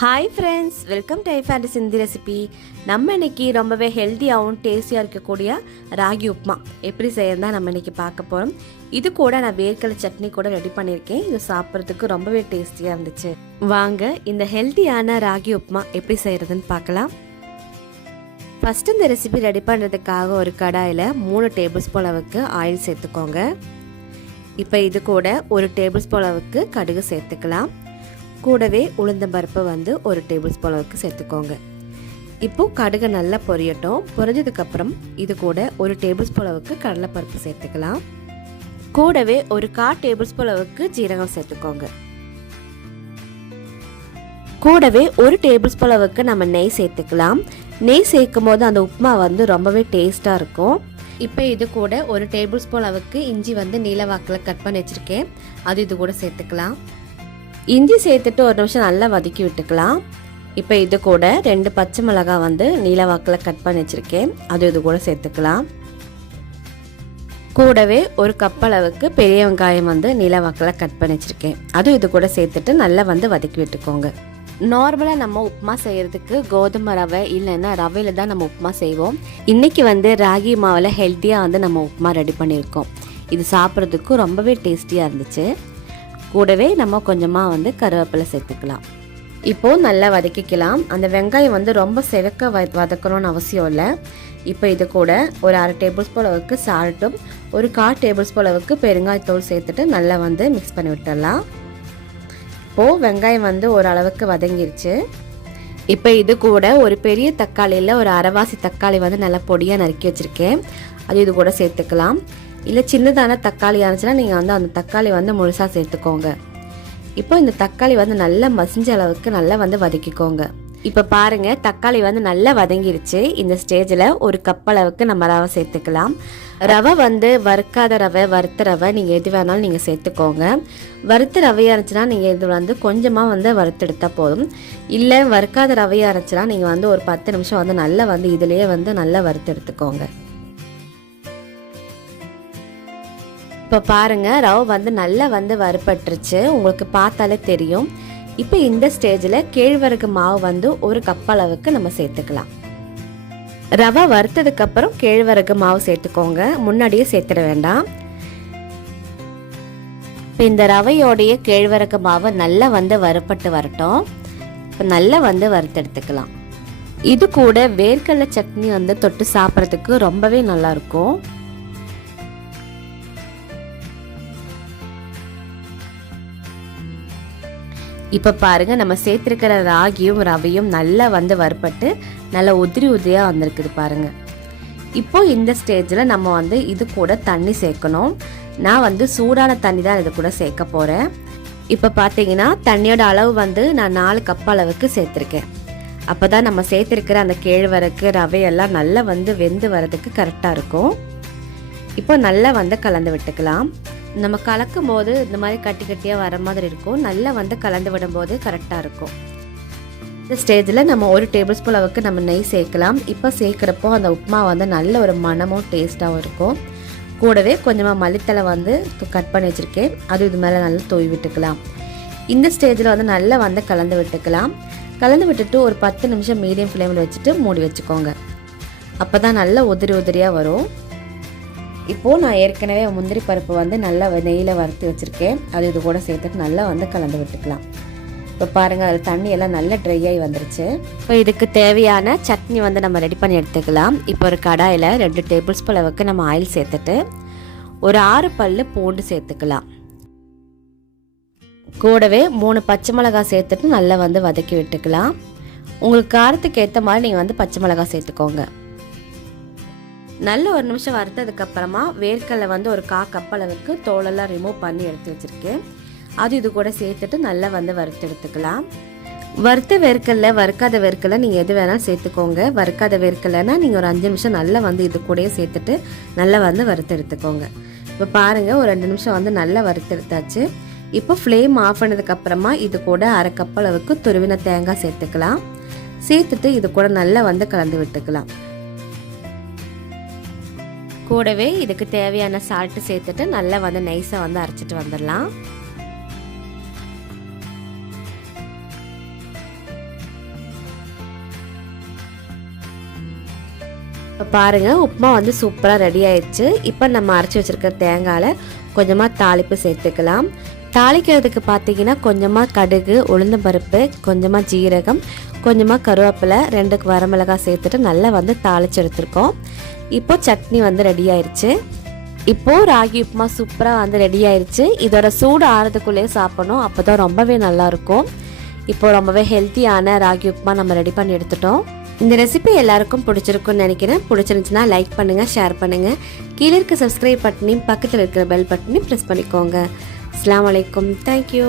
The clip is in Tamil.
Hi friends, welcome to ஐஃப் and சிந்தி ரெசிபி. நம்ம இன்னைக்கு ரொம்பவே ஹெல்த்தியாகவும் டேஸ்டியாக இருக்கக்கூடிய ராகி உப்புமா எப்படி செய்யறதா நம்ம இன்னைக்கு பார்க்க போகிறோம். இது கூட நான் வேர்க்கடலை சட்னி கூட ரெடி பண்ணியிருக்கேன். இது சாப்பிட்றதுக்கு ரொம்பவே டேஸ்டியாக இருந்துச்சு. வாங்க இந்த ஹெல்த்தியான ராகி உப்புமா எப்படி செய்யறதுன்னு பார்க்கலாம். ஃபஸ்ட்டு இந்த ரெசிபி ரெடி பண்ணுறதுக்காக ஒரு கடாயில் 3 டேபிள் ஸ்பூன் அளவுக்கு ஆயில் சேர்த்துக்கோங்க. இப்போ இது கூட 1 டேபிள் ஸ்பூன் அளவுக்கு கடுகு சேர்த்துக்கலாம். கூடவே உளுந்தம்பருப்பு வந்து 1 டேபிள் ஸ்பூன் அளவுக்கு சேர்த்துக்கோங்க. இப்போ கடுகு நல்லா பொரியட்டும். பொரிஞ்சதுக்கப்புறம் இது கூட 1 டேபிள் ஸ்பூன் அளவுக்கு கடலைப்பருப்பு சேர்த்துக்கலாம். கூடவே ஒரு 1/4 டேபிள் ஸ்பூன் அளவுக்கு ஜீரகம் சேர்த்துக்கோங்க. கூடவே 1 டேபிள் ஸ்பூன் அளவுக்கு நம்ம நெய் சேர்த்துக்கலாம். நெய் சேர்க்கும் போது அந்த உப்புமா வந்து ரொம்பவே டேஸ்ட்டாக இருக்கும். இப்போ இது கூட 1 டேபிள் ஸ்பூன் அளவுக்கு இஞ்சி வந்து நீல வாக்கில் கட் பண்ணி வச்சுருக்கேன். அது இது கூட சேர்த்துக்கலாம். இஞ்சி சேர்த்துட்டு ஒரு நிமிஷம் நல்லா வதக்கி விட்டுக்கலாம். இப்போ இது கூட 2 பச்சை மிளகாய் வந்து நீல வாக்கில் கட் பண்ணி வச்சுருக்கேன். அது இது கூட சேர்த்துக்கலாம். கூடவே 1 கப் அளவுக்கு பெரிய வெங்காயம் வந்து நீல வாக்கில் கட் பண்ணி வச்சுருக்கேன். அது இது கூட சேர்த்துட்டு நல்லா வந்து வதக்கி விட்டுக்கோங்க. நார்மலாக நம்ம உப்புமா செய்கிறதுக்கு கோதுமை ரவை இல்லைன்னா ரவையில் தான் நம்ம உப்புமா செய்வோம். இன்றைக்கி வந்து ராகி மாவில் ஹெல்த்தியாக வந்து நம்ம உப்புமா ரெடி பண்ணியிருக்கோம். இது சாப்பிட்றதுக்கு ரொம்பவே டேஸ்டியாக இருந்துச்சு. கூடவே நம்ம கொஞ்சமாக வந்து கருவேப்பிலை சேர்த்துக்கலாம். இப்போது நல்லா வதக்கிக்கலாம். அந்த வெங்காயம் வந்து ரொம்ப செவக்க வதக்கணும்னு அவசியம் இல்லை. இப்போ இது கூட ஒரு 1/2 டேபிள் ஸ்பூன் அளவுக்கு சால்ட்டும் 1/4 டேபிள் ஸ்பூன் அளவுக்கு பெருங்காயத்தூள் சேர்த்துட்டு நல்லா வந்து மிக்ஸ் பண்ணி விட்டுடலாம். இப்போது வெங்காயம் வந்து ஓரளவுக்கு வதங்கிருச்சு. இப்போ இது கூட ஒரு பெரிய தக்காளியில் ஒரு அரைவாசி தக்காளி வந்து நல்லா பொடியாக நறுக்கி வச்சுருக்கேன். அது இது கூட சேர்த்துக்கலாம். இல்லை சின்னதான தக்காளி இருந்துச்சுன்னா நீங்கள் வந்து அந்த தக்காளி வந்து முழுசாக சேர்த்துக்கோங்க. இப்போ இந்த தக்காளி வந்து நல்லா மசிஞ்ச அளவுக்கு நல்லா வந்து வதக்கிக்கோங்க. இப்போ பாருங்கள், தக்காளி வந்து நல்லா வதங்கிருச்சு. இந்த ஸ்டேஜில் 1 கப் அளவுக்கு நம்ம ரவை சேர்த்துக்கலாம். ரவை வந்து வறுக்காத ரவை, வறுத்த ரவை நீங்கள் எது வேணாலும் நீங்கள் சேர்த்துக்கோங்க. வறுத்த ரவையாக இருந்துச்சுன்னா நீங்கள் இது வந்து கொஞ்சமாக வந்து வறுத்தெடுத்தால் போதும். இல்லை வறுக்காத ரவையாக இருந்துச்சுன்னா நீங்கள் வந்து ஒரு 10 நிமிஷம் வந்து நல்லா வந்து இதுலேயே வந்து நல்லா வறுத்தெடுத்துக்கோங்க. இப்போ பாருங்கள், ரவை வந்து நல்லா வந்து வறுபட்டுருச்சு. உங்களுக்கு பார்த்தாலே தெரியும். இப்போ இந்த ஸ்டேஜில் கேழ்வரகு மாவு வந்து 1 கப் அளவுக்கு நம்ம சேர்த்துக்கலாம். ரவை வறுத்ததுக்கப்புறம் கேழ்வரகு மாவு சேர்த்துக்கோங்க. முன்னாடியே சேர்த்துட வேண்டாம். இப்போ இந்த ரவையோடைய கேழ்வரகு மாவு நல்லா வந்து வறுபட்டு வரட்டும். இப்போ நல்லா வந்து வறுத்தெடுத்துக்கலாம். இது கூட வேர்க்கடலை சட்னி வந்து தொட்டு சாப்பிட்றதுக்கு ரொம்பவே நல்லாயிருக்கும். இப்போ பாருங்கள், நம்ம சேர்த்துருக்கிற ராகியும் ரவையும் நல்லா வந்து வறுபட்டு நல்லா உதிரி உதிரியாக வந்திருக்குது பாருங்கள். இப்போ இந்த ஸ்டேஜில் நம்ம வந்து இது கூட தண்ணி சேர்க்கணும். நான் வந்து சூடான தண்ணி தான் இது கூட சேர்க்க போகிறேன். இப்போ பார்த்தீங்கன்னா தண்ணியோட அளவு வந்து நான் 4 கப் அளவுக்கு சேர்த்துருக்கேன். அப்போ தான் நம்ம சேர்த்துருக்கிற அந்த கேழ்வரகு ரவையெல்லாம் நல்லா வந்து வெந்து வரதுக்கு கரெக்டாக இருக்கும். இப்போ நல்லா வந்து கலந்து விட்டுக்கலாம். நம்ம கலக்கும் போது இந்த மாதிரி கட்டி கட்டியாக வர மாதிரி இருக்கும். நல்லா வந்து கலந்து விடும்போது கரெக்டாக இருக்கும். இந்த ஸ்டேஜில் நம்ம 1 டேபிள் ஸ்பூன் அளவுக்கு நம்ம நெய் சேர்க்கலாம். இப்போ சேர்க்குறப்போ அந்த உப்புமா வந்து நல்ல ஒரு மணமும் டேஸ்ட்டாகவும் இருக்கும். கூடவே கொஞ்சமாக மல்லித்தலை வந்து கட் பண்ணி வச்சுருக்கேன். அது இது மேலே நல்லா தூவி விட்டுக்கலாம். இந்த ஸ்டேஜில் வந்து நல்லா வந்து கலந்து விட்டுக்கலாம். கலந்து விட்டுட்டு ஒரு 10 நிமிஷம் மீடியம் ஃப்ளேமில் வச்சுட்டு மூடி வச்சுக்கோங்க. அப்போ தான் நல்லா உதிரி உதிரியாக வரும். இப்போது நான் ஏற்கனவே முந்திரி பருப்பு வந்து நல்லா நெய்யில் வறுத்து வச்சுருக்கேன். அது இது கூட சேர்த்துட்டு நல்லா வந்து கலந்து விட்டுக்கலாம். இப்போ பாருங்கள், அது தண்ணியெல்லாம் நல்லா ட்ரை ஆகி வந்துருச்சு. இப்போ இதுக்கு தேவையான சட்னி வந்து நம்ம ரெடி பண்ணி எடுத்துக்கலாம். இப்போ ஒரு கடாயில் 2 டேபிள் ஸ்பூன் அளவுக்கு நம்ம ஆயில் சேர்த்துட்டு ஒரு 6 பல்லு பூண்டு சேர்த்துக்கலாம். கூடவே 3 பச்சை மிளகாய் சேர்த்துட்டு நல்லா வந்து வதக்கி விட்டுக்கலாம். உங்களுக்கு காரத்துக்கு ஏற்ற மாதிரி நீங்கள் வந்து பச்சை மிளகாய் சேர்த்துக்கோங்க. நல்ல ஒரு நிமிஷம் வறுத்ததுக்கப்புறமா வேர்க்கடலை வந்து ஒரு 1/4 கப் அளவுக்கு தோலெல்லாம் ரிமூவ் பண்ணி எடுத்து வச்சுருக்கேன். அது இது கூட சேர்த்துட்டு நல்லா வந்து வறுத்து எடுத்துக்கலாம். வறுத்த வேர்க்கடலை, வறுக்காத வேர்க்கடலை நீங்கள் எது வேணாலும் சேர்த்துக்கோங்க. வறுக்காத வேர்க்கடலைன்னா நீங்கள் ஒரு 5 நிமிஷம் நல்லா வந்து இது கூடயே சேர்த்துட்டு நல்லா வந்து வறுத்து எடுத்துக்கோங்க. இப்போ பாருங்கள், ஒரு 2 நிமிஷம் வந்து நல்லா வறுத்து எடுத்தாச்சு. இப்போ ஃப்ளேம் ஆஃப் பண்ணதுக்கப்புறமா இது கூட 1/2 கப் அளவுக்கு துருவின தேங்காய் சேர்த்துக்கலாம். சேர்த்துட்டு இது கூட நல்லா வந்து கலந்து விட்டுக்கலாம். கூடவே இதுக்கு தேவையான சால்ட்டு சேர்த்துட்டு நல்லா வந்து நைஸாக வந்து அரைச்சிட்டு வந்துடலாம். இப்போ பாருங்கள் உப்புமா வந்து சூப்பராக ரெடி ஆயிடுச்சு. இப்போ நம்ம அரைச்சி வச்சுருக்க தேங்காயில் கொஞ்சமாக தாளிப்பு சேர்த்துக்கலாம். தாளிக்கிறதுக்கு பார்த்தீங்கன்னா கொஞ்சமாக கடுகு, உளுந்தம்பருப்பு, கொஞ்சமாக ஜீரகம், கொஞ்சமாக கருவேப்பிலை, 2 வரமிளகாய் சேர்த்துட்டு நல்லா வந்து தாளித்து எடுத்துருக்கோம். இப்போது சட்னி வந்து ரெடி ஆயிடுச்சு. இப்போது ராகி உப்புமா சூப்பராக வந்து ரெடி ஆயிடுச்சு. இதோட சூடு ஆறதுக்குள்ளேயே சாப்பிடணும், அப்போ தான் ரொம்பவே நல்லாயிருக்கும். இப்போது ரொம்பவே ஹெல்த்தியான ராகி உப்புமா நம்ம ரெடி பண்ணி எடுத்துட்டோம். இந்த ரெசிபி எல்லாருக்கும் பிடிச்சிருக்குன்னு நினைக்கிறேன். பிடிச்சிருந்துச்சுன்னா லைக் பண்ணுங்கள், ஷேர் பண்ணுங்கள். கீழே இருக்க சப்ஸ்கிரைப் பட்டனையும் பக்கத்தில் இருக்கிற பெல் பட்டனையும் ப்ரெஸ் பண்ணிக்கோங்க. அஸ்ஸலாமு அலைக்கும். தேங்க்யூ.